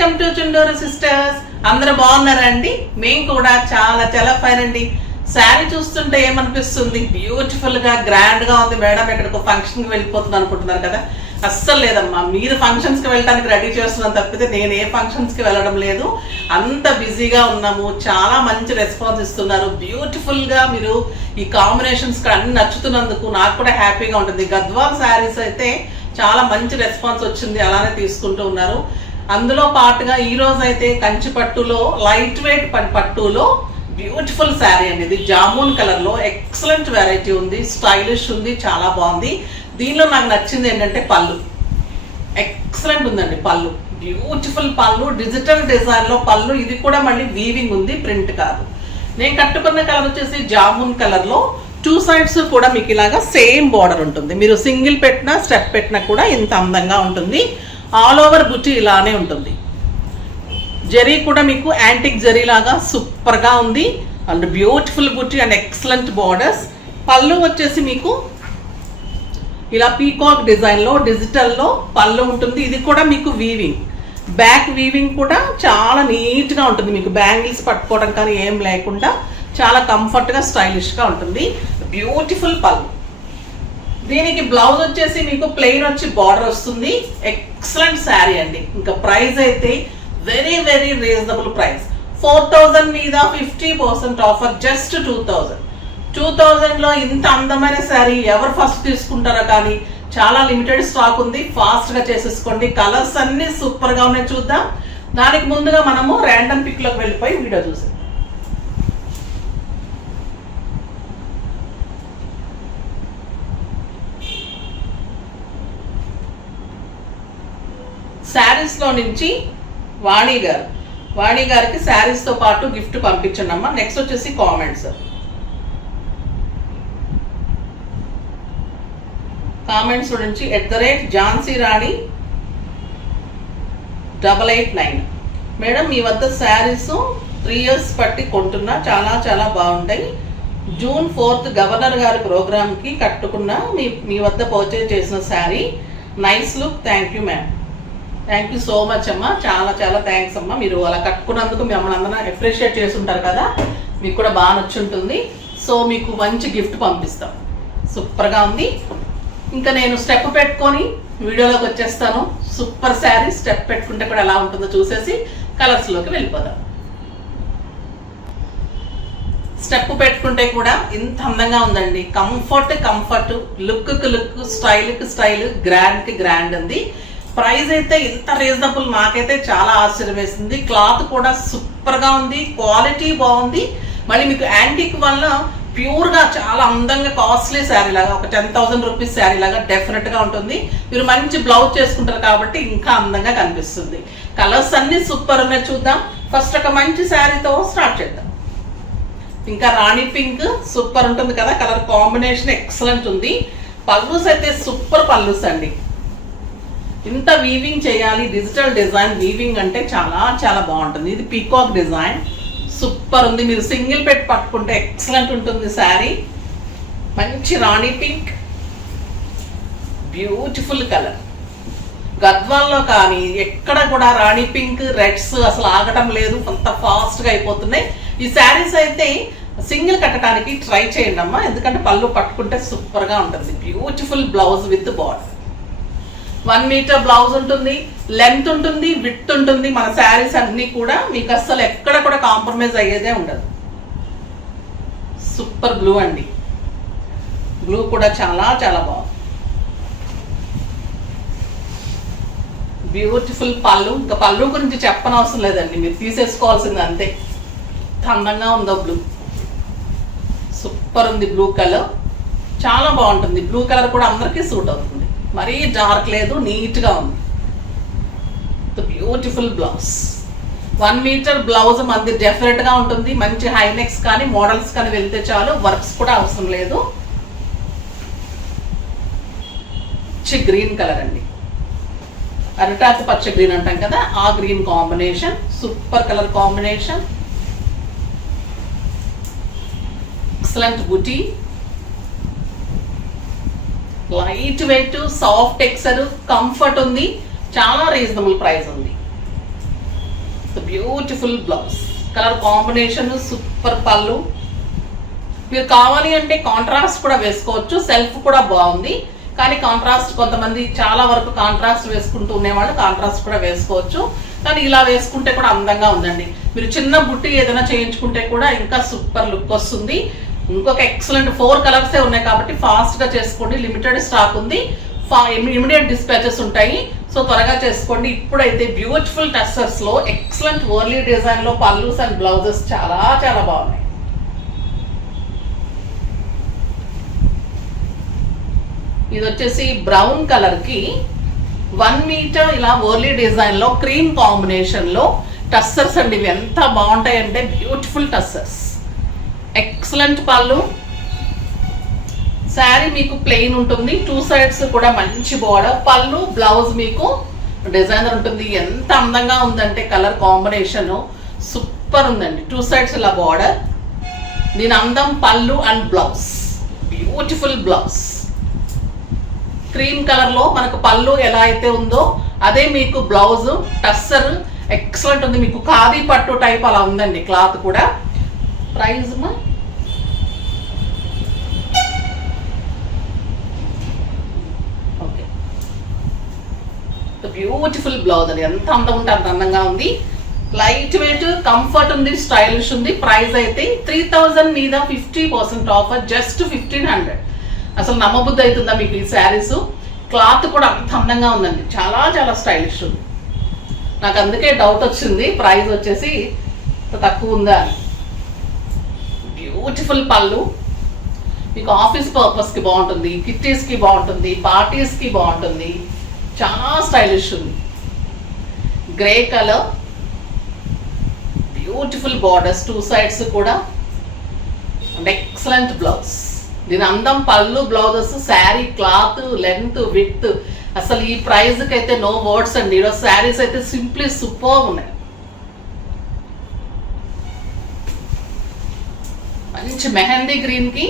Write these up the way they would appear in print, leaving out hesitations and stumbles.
Welcome to Chunduru sisters. అందరూ బాగున్నారండి? మేము కూడా చాలా చాలా ఫైన్ అండి. శారీ చూస్తుంటే ఏమనిపిస్తుంది? బ్యూటిఫుల్ గా గ్రాండ్ గా ఉంది మేడం, ఎక్కడికి ఫంక్షన్ కి వెళ్ళిపోతుంది అనుకుంటున్నారు కదా. అస్సలు లేదమ్మా, మీరు ఫంక్షన్స్ కి వెళ్ళడానికి రెడీ చేస్తున్నాను తప్పితే నేను ఏ ఫంక్షన్స్ కి వెళ్ళడం లేదు. అంత బిజీగా ఉన్నాము. చాలా మంచి రెస్పాన్స్ ఇస్తున్నారు. బ్యూటిఫుల్ గా మీరు ఈ కాంబినేషన్స్ అన్ని నచ్చుతున్నందుకు నాకు కూడా హ్యాపీగా ఉంటుంది. గద్వాల్ శారీస్ అయితే చాలా మంచి రెస్పాన్స్ వచ్చింది, అలానే తీసుకుంటూ ఉన్నారు. అందులో పాటుగా ఈ రోజు అయితే కంచి పట్టులో లైట్ వెయిట్ పట్టులో బ్యూటిఫుల్ శారీ అనేది జామున్ కలర్ లో ఎక్సలెంట్ వెరైటీ ఉంది, స్టైలిష్ ఉంది, చాలా బాగుంది. దీనిలో నాకు నచ్చింది ఏంటంటే పళ్ళు ఎక్సలెంట్ ఉందండి. పళ్ళు బ్యూటిఫుల్ పళ్ళు, డిజిటల్ డిజైన్ లో పళ్ళు. ఇది కూడా మళ్ళీ వీవింగ్ ఉంది, ప్రింట్ కాదు. నేను కట్టుకున్న కలర్ వచ్చేసి జామున్ కలర్ లో 2 sides కూడా మీకు ఇలాగా సేమ్ బార్డర్ ఉంటుంది. మీరు సింగిల్ పెట్టినా స్టెప్ పెట్టినా కూడా ఇంత అందంగా ఉంటుంది. ఆల్ ఓవర్ బుట్టి ఇలానే ఉంటుంది. జరీ కూడా మీకు యాంటిక్ జరీ లాగా సూపర్ గా ఉంది. అండ్ బ్యూటిఫుల్ బుట్టి అండ్ ఎక్సలెంట్ బార్డర్స్. పళ్ళు వచ్చేసి మీకు ఇలా పీకాక్ డిజైన్ లో డిజిటల్ లో పళ్ళు ఉంటుంది. ఇది కూడా మీకు వీవింగ్, బ్యాక్ వీవింగ్ కూడా చాలా నీట్ గా ఉంటుంది. మీకు బ్యాంగిల్స్ పట్టుకోవడం కానీ ఏం లేకుండా చాలా కంఫర్ట్ గా స్టైలిష్ గా ఉంటుంది. బ్యూటిఫుల్ పళ్ళు. దీనికి బ్లౌజ్ వచ్చేసి మీకు ప్లెయిన్ వచ్చి బార్డర్ వస్తుంది. ఎక్సలెంట్ శారీ అండి. ఇంకా ప్రైస్ అయితే వెరీ వెరీ రీజనబుల్ ప్రైస్. 4000 మీద 50% ఆఫర్, జస్ట్ 2000 లో ఇంత అందమైన శారీ ఎవరు ఫస్ట్ తీసుకుంటారో కానీ చాలా లిమిటెడ్ స్టాక్ ఉంది. ఫాస్ట్ గా చేసేసుకోండి. కలర్స్ అన్ని సూపర్ గా ఉన్నాయి. చూద్దాం. దానికి ముందుగా మనము ర్యాండమ్ పిక్ లోకి వెళ్ళిపోయి వీడియో చూసాం. శారీస్ లో నుంచి వాణి గారికి శారీస్ తో పాటు గిఫ్ట్ పంపించండి అమ్మా. నెక్స్ట్ వచ్చేసి కామెంట్స్ నుంచి @ఝాన్సీ రాణి 889. మేడం, మీ వద్ద శారీస్ 3 years పట్టి కొంటున్నా, చాలా చాలా బాగుంటాయి. June 4th గవర్నర్ గారి ప్రోగ్రామ్ కి కట్టుకున్న మీ వద్ద పర్చేజ్ చేసిన sari. Nice look. Thank you ma'am. Thank you so much అమ్మా. చాలా చాలా థ్యాంక్స్ అమ్మా. మీరు అలా కట్టుకున్నందుకు మిమ్మల్ని అందరం అప్రిషియేట్ చేసి ఉంటారు కదా, మీకు కూడా బాగా నచ్చుంటుంది. సో మీకు మంచి గిఫ్ట్ పంపిస్తాం. సూపర్గా ఉంది. ఇంకా నేను స్టెప్ పెట్టుకొని వీడియోలోకి వచ్చేస్తాను. సూపర్ శారీ. స్టెప్ పెట్టుకుంటే కూడా ఎలా ఉంటుందో చూసేసి కలర్స్లోకి వెళ్ళిపోదాం. స్టెప్ పెట్టుకుంటే కూడా ఇంత అందంగా ఉందండి. కంఫర్ట్, లుక్కి లుక్, స్టైల్కి స్టైల్, గ్రాండ్కి గ్రాండ్ ఉంది. ప్రైస్ అయితే ఇంత రీజనబుల్ నాకైతే చాలా ఆశ్చర్యం వేసింది. క్లాత్ కూడా సూపర్గా ఉంది, క్వాలిటీ బాగుంది. మళ్ళీ మీకు యాంటిక్ వల్ల ప్యూర్గా చాలా అందంగా కాస్ట్లీ శారీ లాగా, ఒక 10,000 రూపీస్ శారీ లాగా డెఫినెట్గా ఉంటుంది. మీరు మంచి బ్లౌజ్ చేసుకుంటారు కాబట్టి ఇంకా అందంగా కనిపిస్తుంది. కలర్స్ అన్ని సూపర్ ఉన్నాయి. చూద్దాం. ఫస్ట్ ఒక మంచి శారీతో స్టార్ట్ చేద్దాం. ఇంకా రాణి పింక్ సూపర్ ఉంటుంది కదా, కలర్ కాంబినేషన్ ఎక్సలెంట్ ఉంది. పల్లూస్ అయితే సూపర్ పల్లూస్ అండి. ఇంత వీవింగ్ చేయాలి, డిజిటల్ డిజైన్ వీవింగ్ అంటే చాలా చాలా బాగుంటుంది. ఇది పీకాక్ డిజైన్ సూపర్ ఉంది. మీరు సింగిల్ పెట్టి పట్టుకుంటే ఎక్సలెంట్ ఉంటుంది శారీ. మంచి రాణి పింక్, బ్యూటిఫుల్ కలర్. గద్వాల్లో కానీ ఎక్కడ కూడా రాణి పింక్ రెడ్స్ అసలు ఆగటం లేదు, అంత ఫాస్ట్గా అయిపోతున్నాయి. ఈ శారీస్ అయితే సింగిల్ కట్టడానికి ట్రై చేయండి అమ్మా, ఎందుకంటే పళ్ళు పట్టుకుంటే సూపర్గా ఉంటుంది. Beautiful blouse with border. 1 meter blouse ఉంటుంది, లెంత్ ఉంటుంది, విడ్త్ ఉంటుంది. మన శారీస్ అన్ని కూడా మీకు అస్సలు ఎక్కడ కూడా కాంప్రమైజ్ అయ్యేదే ఉండదు. సూపర్ బ్లూ అండి. బ్లూ కూడా చాలా చాలా బాగుంది. బ్యూటిఫుల్ పళ్ళు. ఇంకా పళ్ళు గురించి చెప్పనవసరం లేదండి, మీరు తీసేసుకోవాల్సింది అంతే. అందంగా ఉందో బ్లూ. సూపర్ ఉంది. బ్లూ కలర్ చాలా బాగుంటుంది. బ్లూ కలర్ కూడా అందరికీ సూట్ అవుతుంది. మరీ డార్క్ లేదు, నీట్గా ఉంది. Beautiful blouse. 1 meter బ్లౌజ్ మనది డెఫినెట్గా ఉంటుంది. మంచి హైనెక్స్ కానీ మోడల్స్ కానీ వెళ్తే చాలు, వర్క్స్ కూడా అవసరం లేదు. గ్రీన్ కలర్ అండి, అరిటాకు పచ్చ గ్రీన్ అంటాం కదా, ఆ green combination. Super colour combination. Excellent beauty. Light weight, soft texture, comfort ఉంది. చాలా రీజనబుల్ ప్రైస్ ఉంది. Beautiful blouse, colour combination super. పళ్ళు మీరు కావాలి అంటే కాంట్రాస్ట్ కూడా వేసుకోవచ్చు, సెల్ఫ్ కూడా బాగుంది. కానీ కాంట్రాస్ట్ కొంతమంది చాలా వరకు కాంట్రాస్ట్ వేసుకుంటూ ఉండేవాళ్ళు కాంట్రాస్ట్ కూడా వేసుకోవచ్చు. కానీ ఇలా వేసుకుంటే కూడా అందంగా ఉందండి. మీరు చిన్న బుట్టి ఏదైనా చేయించుకుంటే కూడా ఇంకా సూపర్ లుక్ వస్తుంది. ఇంకొక ఎక్సలెంట్ 4 కలర్సే ఉన్నాయి కాబట్టి ఫాస్ట్గా చేసుకోండి. లిమిటెడ్ స్టాక్ ఉంది, ఇమీడియట్ డిస్పాచెస్ ఉంటాయి. సో త్వరగా చేసుకోండి. ఇప్పుడైతే బ్యూటిఫుల్ టస్సర్స్లో ఎక్సలెంట్ వర్లీ డిజైన్లో పల్లూస్ అండ్ బ్లౌజెస్ చాలా చాలా బాగున్నాయి. ఇది వచ్చేసి బ్రౌన్ కలర్కి 1 మీటర్ ఇలా వర్లీ డిజైన్లో క్రీమ్ కాంబినేషన్లో టస్సర్స్ అండి. ఇవి ఎంత బాగుంటాయంటే బ్యూటిఫుల్ టస్సర్స్, ఎక్సలెంట్ పళ్ళు. శారీ మీకు ప్లెయిన్ ఉంటుంది, 2 సైడ్స్ కూడా మంచి బోర్డర్. పళ్ళు బ్లౌజ్ మీకు డిజైనర్ ఉంటుంది. ఎంత అందంగా ఉందంటే కలర్ కాంబినేషన్ సూపర్ ఉందండి. 2 సైడ్స్ ఇలా బోర్డర్. దీని అందం పళ్ళు and blouse, beautiful blouse. Cream colour లో మనకు పళ్ళు ఎలా అయితే ఉందో అదే మీకు బ్లౌజ్. టస్సర్ ఎక్సలెంట్ ఉంది, మీకు ఖాదీ పట్టు టైప్ అలా ఉందండి క్లాత్ కూడా. Price okay. బ్యూటిఫుల్ బ్లౌజ్ అండి, ఎంత అందం ఉంటే అంత అందంగా ఉంది. లైట్ వెయిట్, కంఫర్ట్ ఉంది, స్టైలిష్ ఉంది. ప్రైస్ అయితే 3000 మీద 50% ఆఫర్, జస్ట్ 1500. అసలు నమ్మబుద్ధి అవుతుందా మీకు ఈ శారీస్? క్లాత్ కూడా అంత అందంగా ఉందండి, చాలా చాలా స్టైలిష్ ఉంది. నాకు అందుకే డౌట్ వచ్చింది ప్రైస్ వచ్చేసి తక్కువ ఉందా అని. బ్యూటిఫుల్ పళ్ళు, మీకు ఆఫీస్ పర్పస్కి బాగుంటుంది, కిట్టీస్కి బాగుంటుంది, పార్టీస్కి బాగుంటుంది. చాలా స్టైలిష్ ఉంది. Grey colour, beautiful borders 2 sides కూడా, అండ్ ఎక్సలెంట్ బ్లౌజ్. దీని అందం పళ్ళు blouses, sari cloth, length, width, అసలు ఈ ప్రైస్కి అయితే నో వర్డ్స్ అండి. ఈరోజు శారీస్ అయితే సింప్లీ సూపర్ ఉన్నాయి. మంచి మెహందీ గ్రీన్కి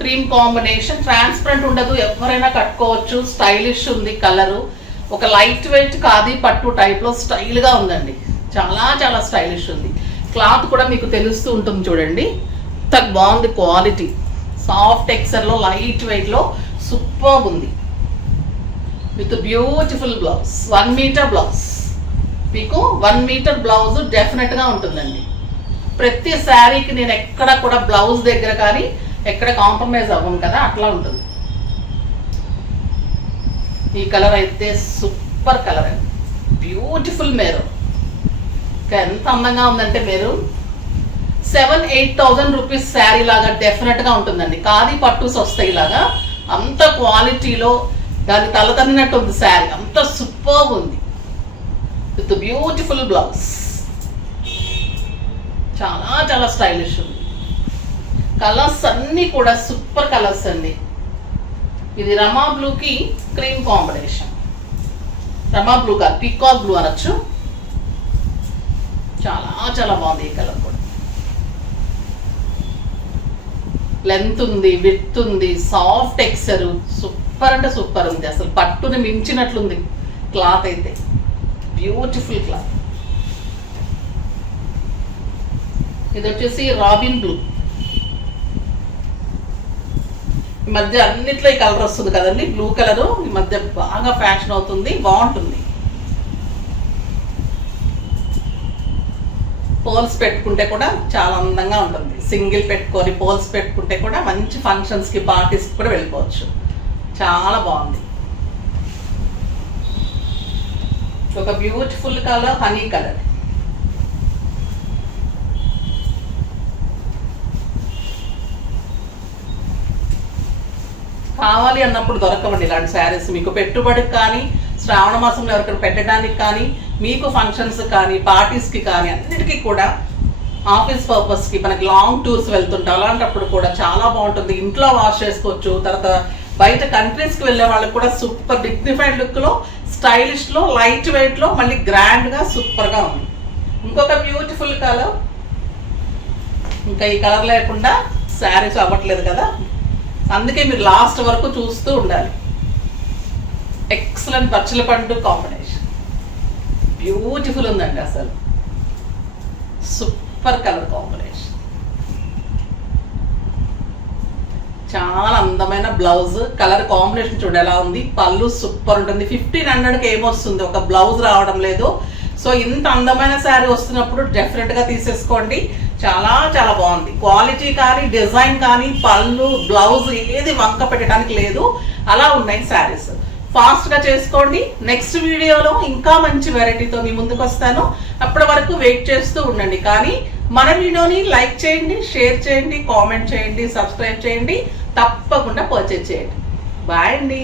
క్రీమ్ కాంబినేషన్, ట్రాన్స్పరెంట్ ఉండదు, ఎవరైనా కట్టుకోవచ్చు. స్టైలిష్ ఉంది కలరు. ఒక లైట్ వెయిట్ ఖాదీ పట్టు టైప్లో స్టైల్గా ఉందండి, చాలా చాలా స్టైలిష్ ఉంది. క్లాత్ కూడా మీకు తెలుస్తూ ఉంటుంది చూడండి, అంత బాగుంది. క్వాలిటీ సాఫ్ట్ టెక్స్చర్లో లైట్ వెయిట్లో సూపర్ ఉంది. With beautiful blouse, 1 metre blouse. మీకు 1 మీటర్ బ్లౌజ్ డెఫినెట్గా ఉంటుందండి. ప్రతి శారీకి నేను ఎక్కడ కూడా బ్లౌజ్ దగ్గర కానీ ఎక్కడ కాంప్రమైజ్ అవ్వను కదా, అట్లా ఉంటుంది. ఈ కలర్ అయితే సూపర్ కలర్ అండి, బ్యూటిఫుల్ మెరూన్. ఎంత అందంగా ఉందంటే మెరూన్. 7,000-8,000 రూపీస్ శారీ లాగా డెఫినెట్గా ఉంటుందండి. ఖాదీ పట్టుస్ వస్తాయి ఇలాగా, అంత క్వాలిటీలో దాన్ని తలతన్నినట్టు ఉంది శారీ, అంత సూపర్ ఉంది. విత్ బ్యూటిఫుల్ బ్లౌజ్, చాలా చాలా స్టైలిష్ ఉంది. కలర్స్ అన్నీ కూడా సూపర్ కలర్స్ అండి. ఇది రమా బ్లూకి క్రీమ్ కాంబినేషన్, రమా బ్లూ కాదు పీకాక్ బ్లూ అనొచ్చు. చాలా చాలా బాగుంది ఈ కలర్ కూడా. లెంత్ ఉంది, విడ్త్ ఉంది, సాఫ్ట్ టెక్స్చర్, సూపర్ అంటే సూపర్ ఉంది. అసలు పట్టుని మించినట్లుంది క్లాత్ అయితే, బ్యూటిఫుల్ క్లాత్. ఇది వచ్చేసి రాబిన్ బ్లూ. ఈ మధ్య అన్నిట్లో ఈ కలర్ వస్తుంది కదండి, బ్లూ కలరు ఈ మధ్య బాగా ఫ్యాషన్ అవుతుంది, బాగుంటుంది. పోల్స్ పెట్టుకుంటే కూడా చాలా అందంగా ఉంటుంది. సింగిల్ పెట్టుకొని పోల్స్ పెట్టుకుంటే కూడా మంచి ఫంక్షన్స్కి, పార్టీస్కి కూడా వెళ్ళిపోవచ్చు. చాలా బాగుంది. ఒక బ్యూటిఫుల్ కలర్, హనీ కలర్. కావాలి అన్నప్పుడు దొరకవండి ఇలాంటి శారీస్. మీకు పెట్టుబడికి కానీ, శ్రావణ మాసంలో ఎవరికైనా పెట్టడానికి కానీ, మీకు ఫంక్షన్స్ కానీ, పార్టీస్కి కానీ, అన్నిటికీ కూడా, ఆఫీస్ పర్పస్కి, మనకి లాంగ్ టూర్స్ వెళ్తుంటాం, అలాంటప్పుడు కూడా చాలా బాగుంటుంది. ఇంట్లో వాష్ చేసుకోవచ్చు. తర్వాత బయట కంట్రీస్కి వెళ్ళే వాళ్ళకి కూడా సూపర్ డిగ్నిఫైడ్ లుక్లో, స్టైలిష్లో, లైట్ వెయిట్లో, మళ్ళీ గ్రాండ్గా సూపర్గా ఉంది. ఇంకొక బ్యూటిఫుల్ కలర్. ఇంకా ఈ కలర్ లేకుండా శారీస్ అవ్వట్లేదు కదా, అందుకే మీరు లాస్ట్ వరకు చూస్తూ ఉండాలి. ఎక్సలెంట్ పచ్చల పండు కాంబినేషన్, బ్యూటిఫుల్ ఉందండి. అసలు సూపర్ కలర్ కాంబినేషన్, చాలా అందమైన బ్లౌజ్. కలర్ కాంబినేషన్ చూడ ఎలా ఉంది. పళ్ళు సూపర్ ఉంటుంది. 1500కి ఏమొస్తుంది, ఒక బ్లౌజ్ రావడం లేదు. సో ఇంత అందమైన శారీ వస్తున్నప్పుడు డెఫినెట్ గా తీసేసుకోండి. చాలా చాలా బాగుంది. క్వాలిటీ కానీ డిజైన్ కానీ పళ్ళు బ్లౌజ్ ఏది వంక పెట్టడానికి లేదు, అలా ఉన్నాయి శారీస్. ఫాస్ట్ గా చేసుకోండి. నెక్స్ట్ వీడియోలో ఇంకా మంచి వెరైటీతో మీ ముందుకు వస్తాను. అప్పటి వరకు వెయిట్ చేస్తూ ఉండండి. కానీ మన వీడియోని లైక్ చేయండి, షేర్ చేయండి, కామెంట్ చేయండి, సబ్స్క్రైబ్ చేయండి, తప్పకుండా పర్చేజ్ చేయండి. బాయ్ అండి.